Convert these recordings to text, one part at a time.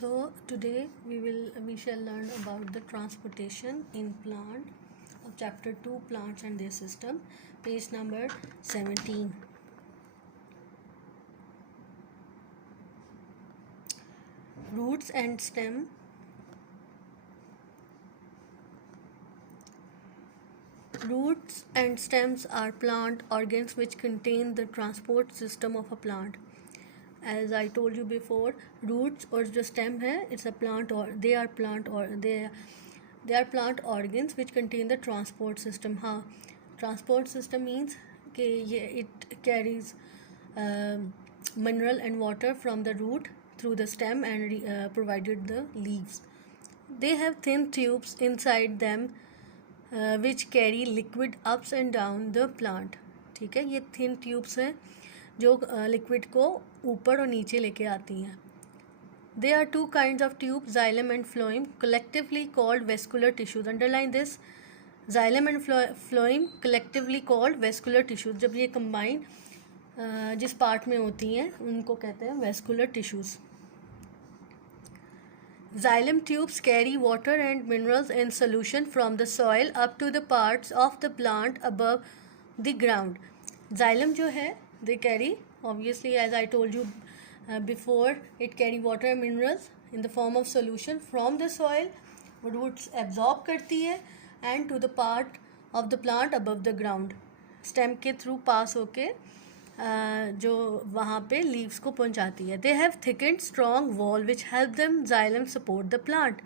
So today we shall learn about the transportation in plant of chapter 2 plants and their system, page number 17. Roots and stem. Roots and stems are plant organs which contain the transport system of a plant. As I told you before, roots और जो stem है, it's a plant or they are plant organs which contain the transport system. हाँ, transport system means कि it carries mineral and water from the root through the stem and provided the leaves. They have thin tubes inside them which carry liquid ups and down the plant. ठीक है, ये thin tubes हैं जो liquid को ऊपर और नीचे लेके आती हैं. There are two kinds of tubes, xylem and phloem, collectively called vascular tissues. Underline this, xylem and phloem collectively called vascular tissues. जब ये combine जिस part में होती हैं उनको कहते हैं vascular tissues. Xylem tubes carry water and minerals in solution from the soil up to the parts of the plant above the ground. Xylem जो है, they carry, obviously as I told you before, it carry water and minerals in the form of solution from the soil, roots absorb करती है and to the part of the plant above the ground, stem के through pass होके जो वहाँ पे leaves को पहुँचाती है. They have thickened strong wall which help them xylem support the plant.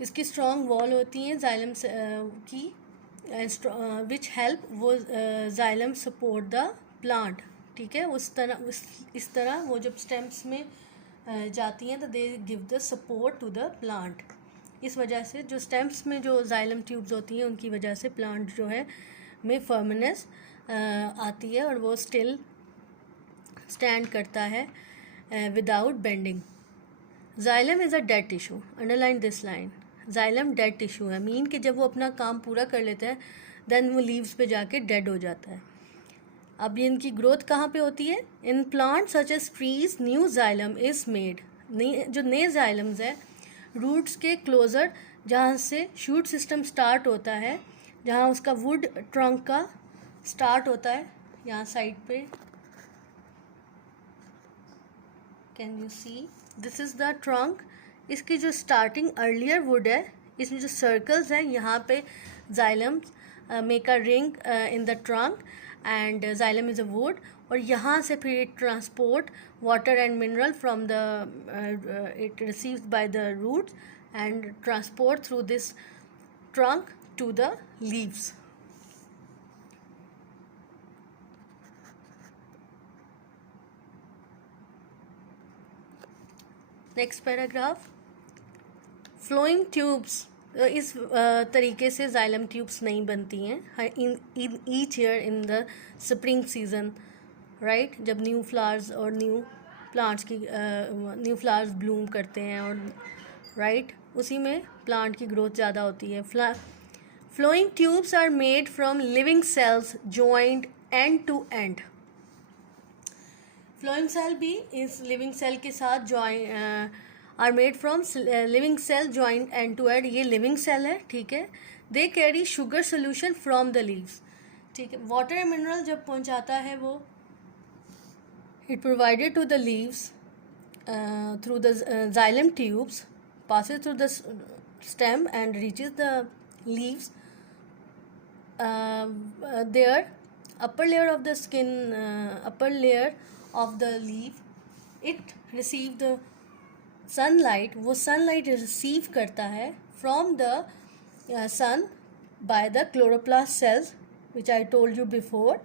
इसकी strong wall होती हैं xylem की which help वो xylem support the प्लांट. ठीक है, इस तरह वो जब स्टेम्स में जाती हैं तो they give the support to the plant. इस वजह से जो स्टेम्स में जो जाइलम ट्यूब्स होती हैं उनकी वजह से प्लांट जो है में फर्मनेस आती है और वो स्टिल स्टैंड करता है without bending. Xylem is a dead tissue. Underline this line, xylem dead tissue है. मीन कि जब वो अपना काम पूरा कर लेता है देन वो लीव्स पे जाके डेड हो जाता है. अब ये इनकी ग्रोथ कहाँ पे होती है? In plant such as trees new xylem is made. जो नए जाइलम्स है रूट्स के क्लोजर जहाँ से शूट सिस्टम स्टार्ट होता है, जहाँ उसका वुड ट्रंक का स्टार्ट होता है, यहाँ साइड पे can you see this is the trunk. इसकी जो स्टार्टिंग अर्लियर वुड है, इसमें जो सर्कल्स हैं यहाँ पे xylems make a ring in the trunk and xylem is a wood. और यहाँ से फिर it transport water and mineral from the it receives by the roots and transport through this trunk to the leaves. Next paragraph. Flowing tubes इस तरीके से xylem tubes नहीं बनती हैं in each year in the spring season, right, जब new flowers और new plants की new flowers Bloom करते हैं और राइट उसी में प्लांट की ग्रोथ ज़्यादा होती है. Phloem tubes are made from living cells joint end to end. Phloem cell भी इस लिविंग सेल के साथ join are made from living cell joint end to end. ये लिविंग सेल है, ठीक है. They carry sugar solution from the leaves. ठीक है, वाटर एंड मिनरल जब पहुंचाता है वो it provided to the leaves through the xylem tubes, passes through the stem and reaches the leaves. Their upper layer of the skin, upper layer of the leaf, it receive the sunlight. वो sunlight receive करता है from the sun by the chloroplast cells which I told you before.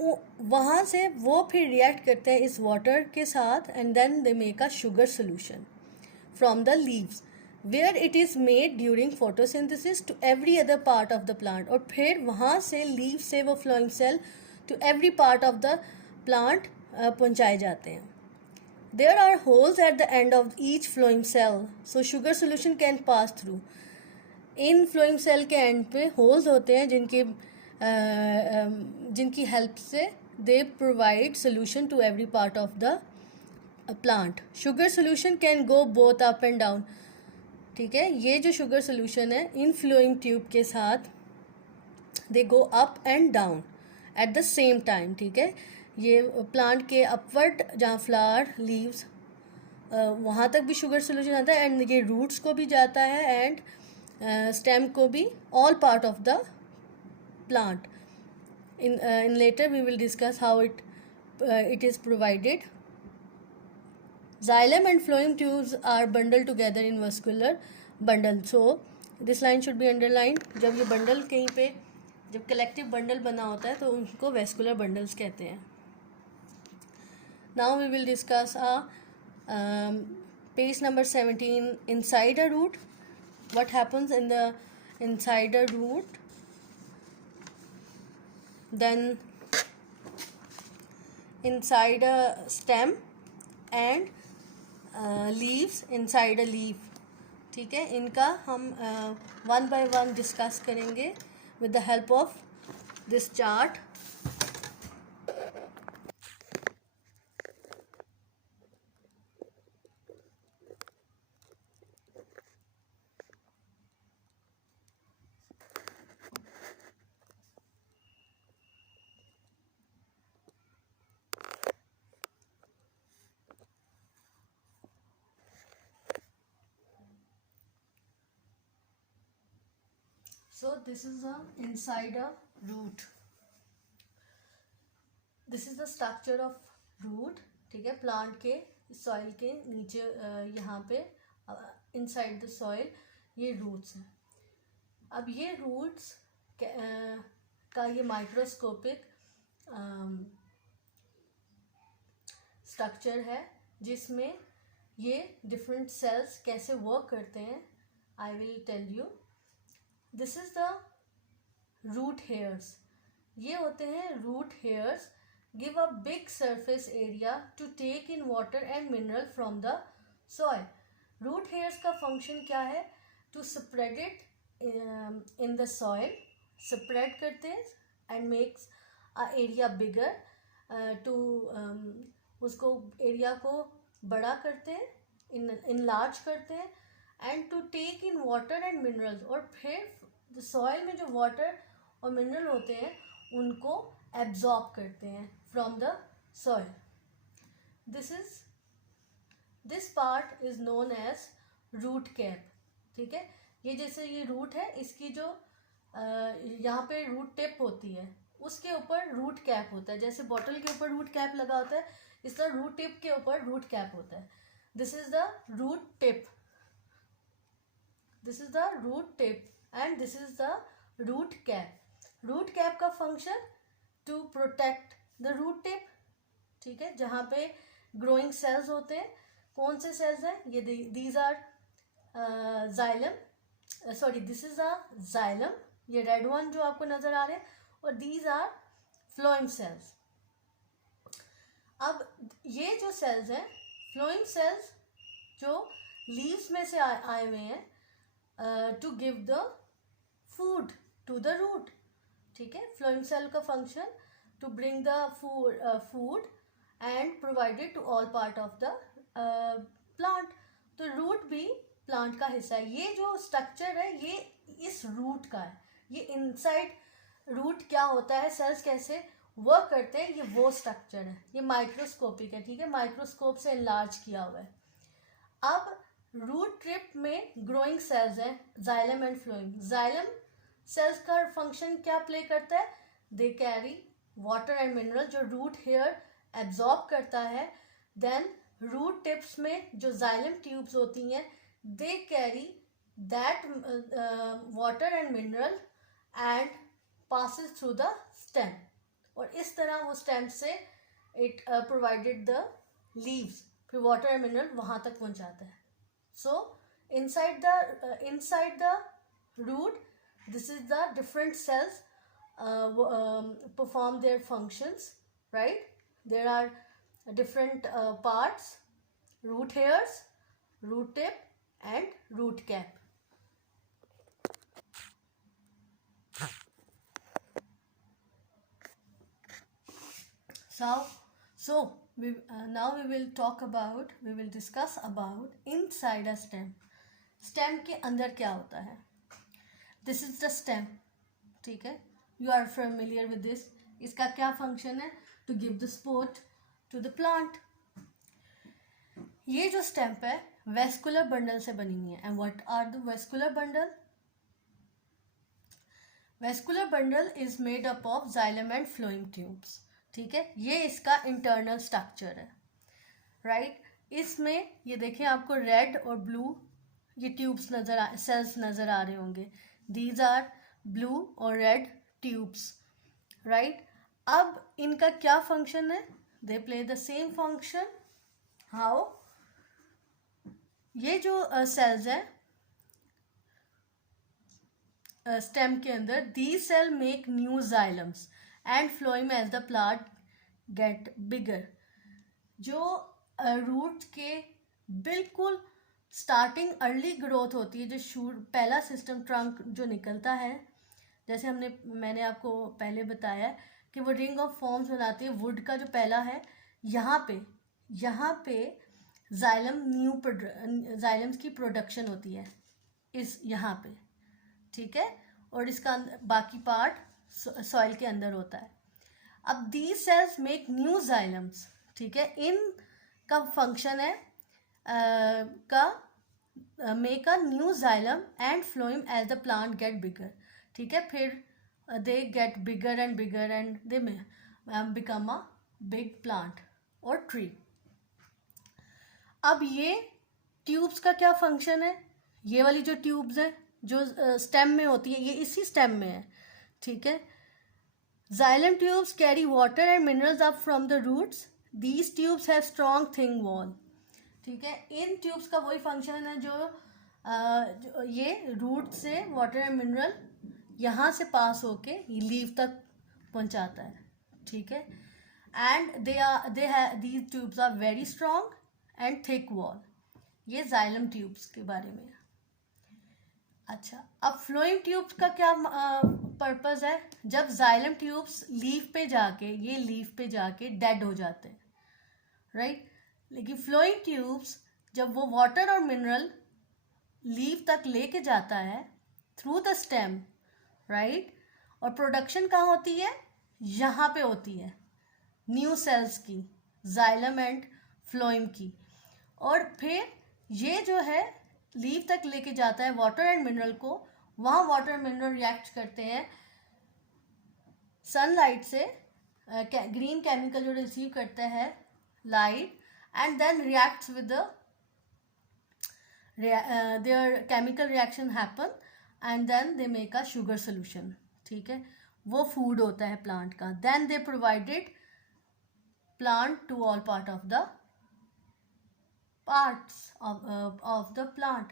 वहाँ से वो फिर react करते हैं इस water के साथ and then they make a sugar solution from the leaves where it is made during photosynthesis to every other part of the plant. और फिर वहाँ से leaves से वो flowing cell to every part of the plant पहुँचाए जाते हैं. There are holes at the end of each flowing cell, so sugar solution can pass through. In flowing cell के end पे holes होते हैं जिनकी help से they provide solution to every part of the plant. Sugar solution can go both up and down. ठीक है, ये जो शुगर सोल्यूशन है इन फ्लोइंग ट्यूब के साथ they go up and down at the same time. ठीक है, ये प्लांट के अपवर्ड जहाँ फ्लावर लीव्स वहाँ तक भी शुगर सोल्यूशन आता है एंड ये रूट्स को भी जाता है एंड स्टेम को भी, all part of the plant. In later we will discuss how it is provided. Xylem and phloem tubes are bundled together in vascular bundle. So this line should be underlined. जब ये bundle कहीं पे, जब collective bundle बना होता है तो उनको वेस्कुलर बंडल्स कहते हैं. Now we will discuss page number 17, inside a root. What happens in the inside a root? Then inside a stem and leaves inside a leaf. ठीक है, इनका हम वन बाय वन डिस्कस करेंगे with the help of this chart. So this is the inside a root. This is the structure of root. ठीक है, plant के soil के नीचे यहाँ पे इनसाइड द सॉइल ये रूट्स हैं. अब ये रूट्स का ये माइक्रोस्कोपिक स्ट्रक्चर है जिसमें ये डिफरेंट सेल्स कैसे वर्क करते हैं. I will tell you. This is the root hairs. ये होते हैं root hairs. Give a big surface area to take in water and mineral from the soil. Root hairs का फंक्शन क्या है? To spread it in the soil. Spread करते हैं and makes a area bigger. To उसको area को बड़ा करते हैं, इनलार्ज करते हैं and to take in water and minerals. और फिर सॉइल में जो वाटर और मिनरल होते हैं उनको एब्जॉर्ब करते हैं from the soil. This part is known as root cap. ठीक है, ये जैसे ये रूट है, इसकी जो यहाँ पे रूट टिप होती है उसके ऊपर रूट कैप होता है. जैसे बॉटल के ऊपर रूट कैप लगा होता है, इस तरह रूट टिप के ऊपर रूट कैप होता है. This is the root tip. This is the root tip and this is the root cap. Root cap का function to protect the root tip. ठीक है, जहाँ पे ग्रोइंग सेल्स होते हैं. कौन से सेल्स हैं ये? These are xylem. Sorry, this is a xylem, ये रेड वन जो आपको नजर आ रहे हैं, और दीज आर फ्लोएम सेल्स. अब ये जो सेल्स हैं फ्लोएम सेल्स जो लीव्स में से आए हुए हैं to give the food to the root. ठीक है, फ्लोएम सेल का function to bring the food and provided to all part of the plant. तो रूट भी प्लांट का हिस्सा है. ये जो स्ट्रक्चर है ये इस रूट का है. ये इनसाइड रूट क्या होता है, सेल्स कैसे वर्क करते हैं, ये वो स्ट्रक्चर है. ये माइक्रोस्कोपिक है. ठीक है, माइक्रोस्कोप से इनलार्ज किया हुआ है. अब रूट ट्रिप में ग्रोइंग सेल्स हैं, xylem and phloem. Xylem cells का फंक्शन क्या प्ले करता है? They carry water and mineral जो रूट हेयर एब्जॉर्ब करता है. देन रूट टिप्स में जो जाइलम ट्यूब्स होती हैं they carry that water and mineral and passes through the stem. और इस तरह वो स्टेम से इट प्रोवाइडेड द लीव्स, फिर वाटर एंड मिनरल वहाँ तक पहुँचाता है. सो inside the root, this is the different cells perform their functions, right? There are different parts: root hairs, root tip and root cap. So now we will discuss about inside a stem. Stem के अंदर क्या होता है? This is the stem. ठीक है, you are familiar with this. इसका क्या function है? To give the support to the plant. ये जो स्टेम है वेस्कुलर बंडल से बनी हुई है. And what are the vascular bundle? Vascular bundle is made up of xylem and phloem tubes. ठीक है, ये इसका इंटरनल स्ट्रक्चर है. राइट, इसमें ये देखें आपको रेड और ब्लू ये ट्यूब्स सेल्स नजर आ रहे होंगे. दीज आर ब्लू और रेड ट्यूब्स. राइट, अब इनका क्या फंक्शन है? They play the same function. How? ये जो सेल्स हैं स्टेम के अंदर, these cell make new xylems and phloem as the plant get bigger. जो रूट के बिल्कुल स्टार्टिंग अर्ली ग्रोथ होती है, जो शूट पहला सिस्टम ट्रंक जो निकलता है, जैसे मैंने आपको पहले बताया कि वो रिंग ऑफ फॉर्म्स बनाती है. वुड का जो पहला है, यहाँ पे जाइलम्स की प्रोडक्शन होती है इस यहाँ पे. ठीक है, और इसका बाकी पार्ट सॉइल के अंदर होता है. अब these cells make new xylems. ठीक है, इनका फंक्शन है make a new xylem and phloem as the plant get bigger. ठीक है, फिर they get bigger and they become a big plant और ट्री. अब ये ट्यूब्स का क्या फंक्शन है? ये वाली जो ट्यूब्स है जो स्टेम में होती है, ये इसी स्टेम में है. ठीक है, xylem tubes carry water and minerals up from the roots. These tubes have strong thin wall. ठीक है, इन ट्यूब्स का वही फंक्शन है जो ये रूट से वाटर एंड मिनरल यहाँ से पास होके लीव तक पहुँचाता है. ठीक है, and these tubes are very strong and thick wall. ये जाइलम ट्यूब्स के बारे में. अच्छा, अब फ्लोइंग ट्यूब्स का क्या पर्पस है? जब जाइलम ट्यूब्स लीफ पे जाके डेड हो जाते हैं. राइट, लेकिन फ्लोइंग ट्यूब्स जब वो वाटर और मिनरल लीफ तक लेके जाता है थ्रू द स्टेम. राइट, और प्रोडक्शन कहाँ होती है? यहाँ पे होती है न्यू सेल्स की, जाइलम एंड फ्लोइम की. और फिर ये जो है लीफ तक लेके जाता है वाटर एंड मिनरल को. वहाँ वाटर एंड मिनरल रिएक्ट करते हैं सनलाइट से. ग्रीन केमिकल जो रिसीव करता है light, and then reacts with their chemical reaction happen and then they make a sugar solution. ठीक है, वो फूड होता है प्लांट का. then they provided plant to all part of the parts of the plant.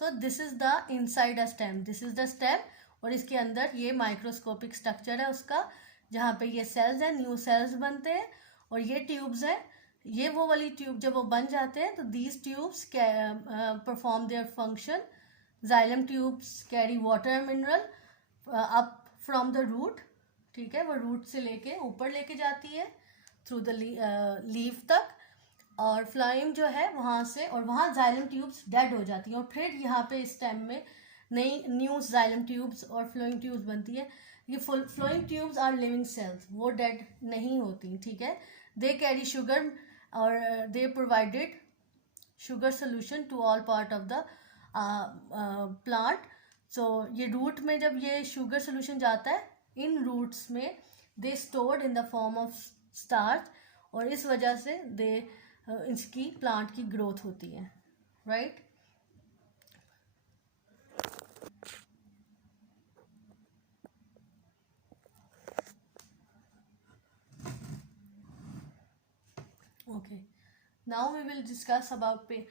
so this is the inside a stem. this is the stem. और इसके अंदर ये माइक्रोस्कोपिक स्ट्रक्चर है उसका, जहाँ पे ये सेल्स हैं, न्यू सेल्स बनते हैं. और ये ट्यूब्स हैं, ये वो वाली ट्यूब जब वो बन जाते हैं तो these tubes perform their function. Xylem tubes carry water and mineral up from the root. ठीक है, वो रूट से लेके ऊपर लेके जाती है थ्रू द लीफ तक. और फ्लोइम जो है वहाँ से, और वहाँ जाइलम ट्यूब्स डेड हो जाती हैं. और फिर यहाँ पे इस स्टेम में नई न्यू जाइलम ट्यूब्स और फ्लोइंग ट्यूब्स बनती है. ये flowing tubes are living cells, वो डेड नहीं होती. ठीक है, दे कैरी शुगर और they provided sugar solution to all part of the plant. So ये रूट में जब ये शुगर सोल्यूशन जाता है, इन रूट्स में they stored in the form of starch. और इस वजह से दे इसकी प्लांट की ग्रोथ होती है. Right, okay, now we will discuss about the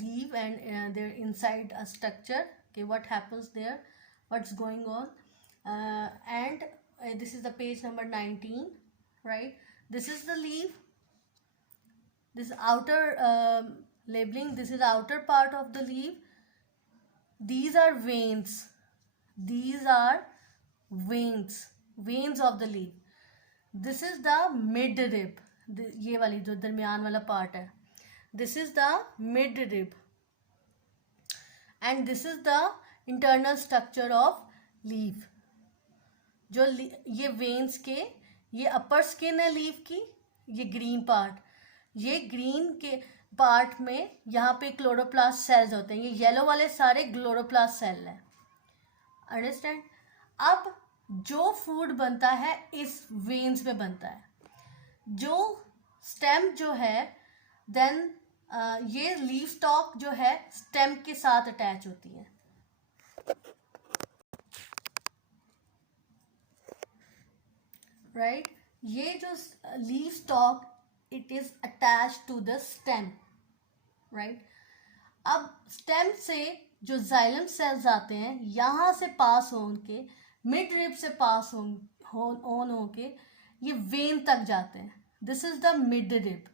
leaf and their inside structure. Okay, what happens there, what's going on. And this is the page number 19. Right, this is the leaf. This outer labeling, this is the outer part of the leaf. These are veins. These are veins of the leaf. This is the midrib. ये वाली जो दरमियान वाला part है, this is the mid rib end this is the internal structure of leaf. जो ये veins के, ये अपर स्किन है लीफ की, ये ग्रीन पार्ट, ये ग्रीन के पार्ट में यहाँ पे क्लोरोप्लास्ट सेल्स होते हैं, ये येलो वाले सारे क्लोरोप्लास्ट सेल हैं। अंडरस्टैंड? अब जो फूड बनता है इस वेन्स में बनता है। जो स्टेम जो है, देन ये लीफ स्टॉक जो है स्टेम के साथ अटैच होती है, राइट? ये जो leaf stalk, it is attach to the stem, right? अब स्टेम से जो जाइलम सेल्स आते हैं, यहाँ से पास होके मिड रिब से पास ऑन होके ये वेन तक जाते हैं। This is the mid rib,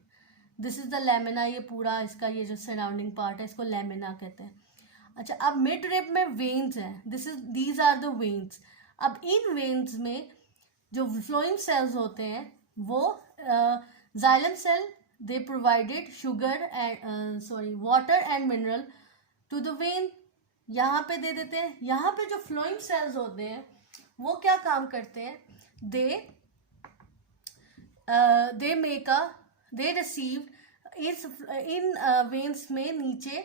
this is the lamina, ये पूरा इसका ये जो सराउंडिंग पार्ट है इसको लेमिना कहते हैं। अच्छा, अब मिड रिब में वेन्स हैं, दीज आर द वेन्स। अब इन वेन्स में जो फ्लोइंग सेल्स होते हैं वो xylem cell, they provided sugar and water and mineral to the vein, यहाँ पे दे देते हैं। यहाँ पे जो फ्लोइंग सेल्स होते हैं वो क्या काम करते हैं, दे रिसीव इन वेन्स में नीचे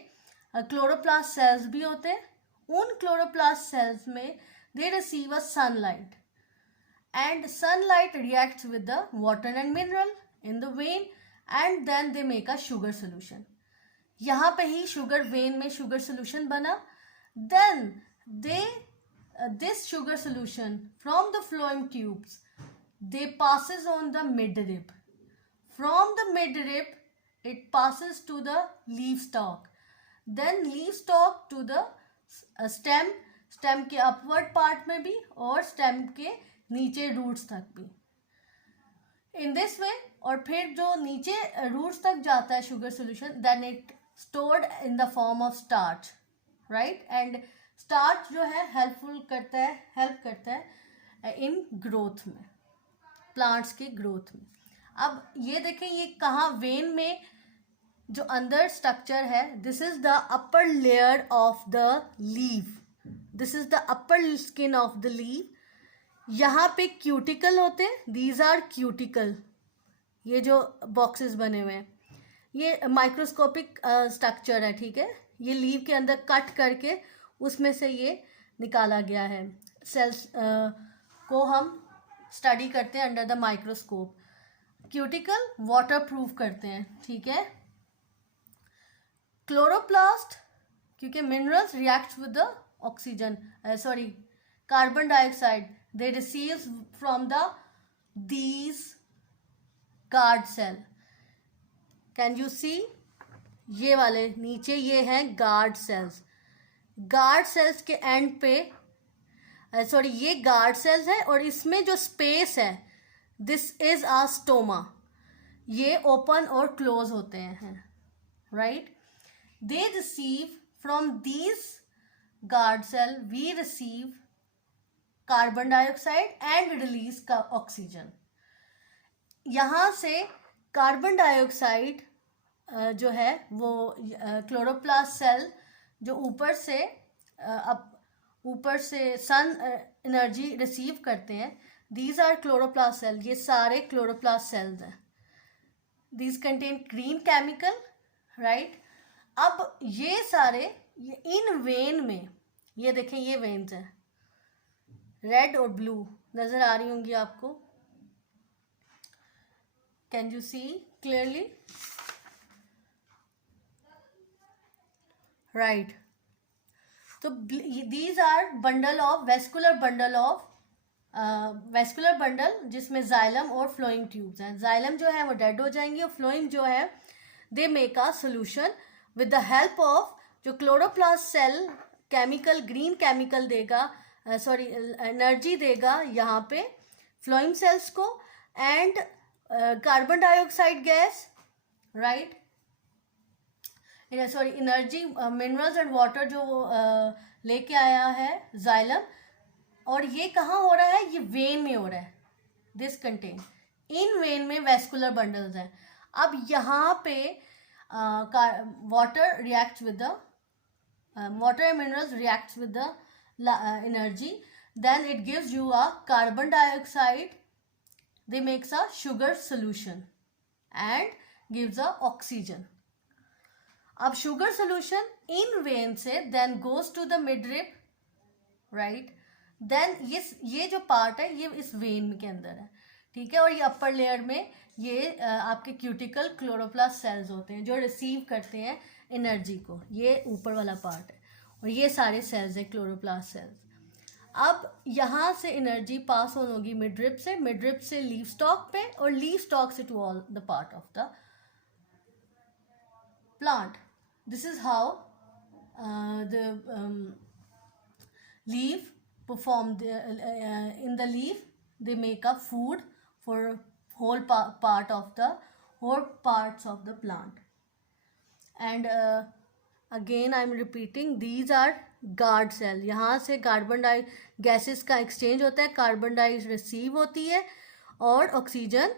क्लोरोप्लास्ट सेल्स भी होते हैं। उन क्लोरोप्लास्ट सेल्स में they receive a sunlight and sunlight reacts with the water and mineral in the vein and then they make a sugar solution. यहाँ पे ही शुगर वेन में शुगर सोल्यूशन बना, then this sugar solution from the phloem tubes they passes on the midrib. From the midrib it passes to the leaf stalk, then leaf stalk to the stem, stem के upward part में भी और stem के नीचे roots तक भी, in this way. और फिर जो नीचे रूट्स तक जाता है sugar solution, then it stored in the form of starch, right? And starch जो है हेल्प करता है इन ग्रोथ में, प्लांट्स के ग्रोथ में। अब ये देखें, ये कहाँ वेन में जो अंदर स्ट्रक्चर है, this is the upper layer of the leaf, this is the upper skin of the leaf. यहाँ पे क्यूटिकल होते हैं, दीज आर क्यूटिकल, ये जो बॉक्सेस बने हुए हैं ये माइक्रोस्कोपिक स्ट्रक्चर है, ठीक है? ये लीव के अंदर कट करके उसमें से ये निकाला गया है। सेल्स को हम स्टडी करते हैं under the microscope. Cuticle water proof करते हैं, ठीक है? क्लोरोप्लास्ट, क्योंकि minerals react with the oxygen, carbon dioxide, they receive from these guard cell. Can you see? ये वाले नीचे ये हैं guard cells. guard cells के एंड पे ये guard cells है और इसमें जो स्पेस है this is a stoma. ये ओपन और क्लोज होते हैं, right? They receive from these guard cell, we receive carbon dioxide and release का ऑक्सीजन। यहाँ से कार्बन डाइऑक्साइड जो है वो क्लोरोप्लास्ट सेल जो ऊपर से सन एनर्जी रिसीव करते हैं, दीज आर क्लोरोप्लास्ट सेल, ये सारे क्लोरोप्लास्ट सेल्स हैं। These contain green chemical, right? अब ये सारे इन वेन में, ये देखें ये वेन्स हैं, रेड और ब्लू नजर आ रही होंगी आपको। Can you see clearly? Right. तो these are bundle of vascular bundle जिसमें जाइलम और फ्लोइंग ट्यूब्स हैं। जाइलम जो है वो डेड हो जाएंगे और फ्लोइंग जो है they make a solution with the help of जो chloroplast cell chemical, green chemical देगा, एनर्जी देगा यहाँ पे फ्लोइंग सेल्स को, and carbon dioxide gas, right? Energy, minerals and water जो लेके आया है जाइलम। और ये कहाँ हो रहा है? ये वेन में हो रहा है। दिस कंटेन इन वेन में वेस्कुलर बंडल्स हैं. अब यहाँ पे water reacts with the water and minerals reacts with the energy, then it gives you a carbon dioxide, they makes a sugar solution and gives a oxygen. अब sugar solution in vein से then goes to the midrib, right? then ये जो part है ये इस when के अंदर है, ठीक है. और ये अपर लेयर में ये आपके क्यूटिकल क्लोरोप्लास्ट सेल्स होते हैं जो रिसीव करते हैं एनर्जी को. ये ऊपर वाला पार्ट है और ये सारे सेल्स हैं क्लोरोप्लास्ट सेल्स. अब यहाँ से एनर्जी पास ऑन होगी मिडरिप से लीफ स्टॉक पे और लीफ स्टॉक से to all the part of the plant. This is how the leaf perform in the leaf they make a food for whole parts of the plant. And again I am repeating, these are guard cell. यहाँ से carbon die gases का exchange होता है, carbon die receive होती है और oxygen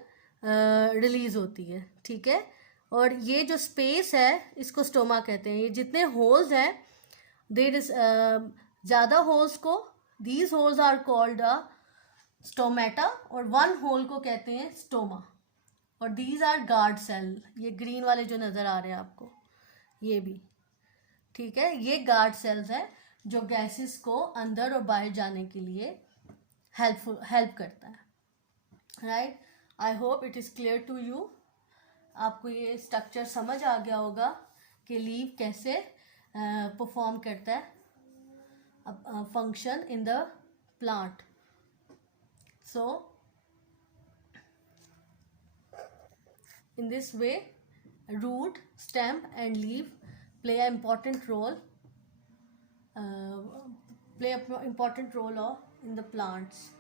release होती है, ठीक है. और ये जो स्पेस है इसको स्टोमा कहते हैं. ये जितने होल्स हैं देयर इज ज़्यादा होल्स को these holes are called a stomata और वन होल को कहते हैं स्टोमा. और दीज आर गार्ड सेल. ये ग्रीन वाले जो नज़र आ रहे हैं आपको ये भी, ठीक है, ये गार्ड सेल्स हैं जो गैसेस को अंदर और बाहर जाने के लिए हेल्प करता है, right. I hope it is clear to you. आपको ये स्ट्रक्चर समझ आ गया होगा कि लीफ कैसे परफॉर्म करता है function in the plant. So in this way root, stem and leaf play an important role in the plants.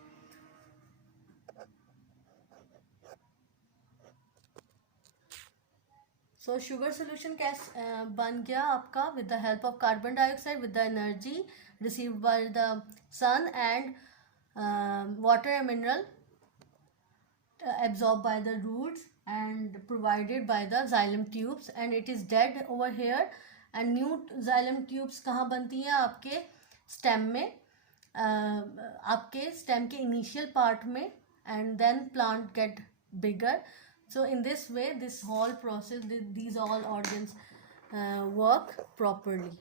So sugar solution कैसे बन गया आपका with the help of carbon dioxide, with the energy received by the sun and water and mineral absorbed by the roots and provided by the xylem tubes, and it is dead over here. and new xylem tubes कहाँ बनती हैं? आपके stem में, आपके stem के initial part में, and then plant get bigger. So in this way this whole process, these all organs work properly.